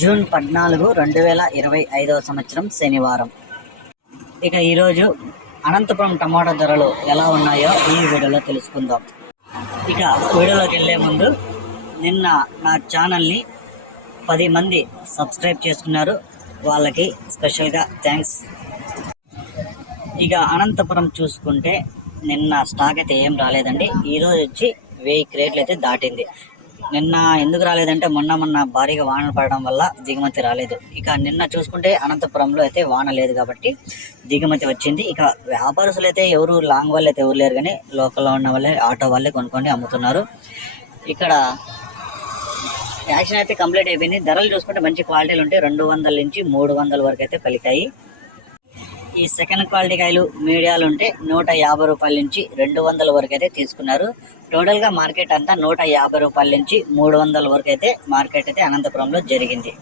June పద్నాలుగు రెండు వేల ఇరవై ఐదవ సంవత్సరం శనివారం. ఇక ఈరోజు అనంతపురం టమాటా ధరలు ఎలా ఉన్నాయో ఈ వీడియోలో తెలుసుకుందాం. ఇక వీడియోలోకి వెళ్ళే ముందు నిన్న నా ఛానల్ని పది మంది సబ్స్క్రైబ్ చేసుకున్నారు. వాళ్ళకి స్పెషల్గా థ్యాంక్స్. ఇక అనంతపురం చూసుకుంటే నిన్న స్టాక్ అయితే ఏం రాలేదండి. ఈరోజు వచ్చి వెయ్యి క్రేట్లు అయితే దాటింది. నిన్న ఎందుకు రాలేదంటే మొన్న మొన్న భారీగా వానలు పడడం వల్ల దిగుమతి రాలేదు. ఇక నిన్న చూసుకుంటే అనంతపురంలో అయితే వాన లేదు కాబట్టి దిగుమతి వచ్చింది. ఇక వ్యాపారస్తులు అయితే ఎవరు లాంగ్ వాళ్ళు అయితే ఎవరు లేరు కానీ లోకల్లో ఉన్న వాళ్ళే ఆటో వాళ్ళే కొనుక్కొని అమ్ముతున్నారు. ఇక్కడ యాక్షన్ అయితే కంప్లీట్ అయిపోయింది. ధరలు చూసుకుంటే మంచి క్వాలిటీలు ఉంటాయి రెండు వందల నుంచి మూడు వందల వరకు అయితే పలికాయి. ఈ సెకండ్ క్వాలిటీ కాయలు మీడియాలు ఉంటే నూట యాభై రూపాయల నుంచి రెండు వందల వరకు అయితే తీసుకున్నారు. టోటల్గా మార్కెట్ అంతా నూట యాభై రూపాయల నుంచి మూడు వందల వరకు అయితే మార్కెట్ అయితే అనంతపురంలో జరిగింది.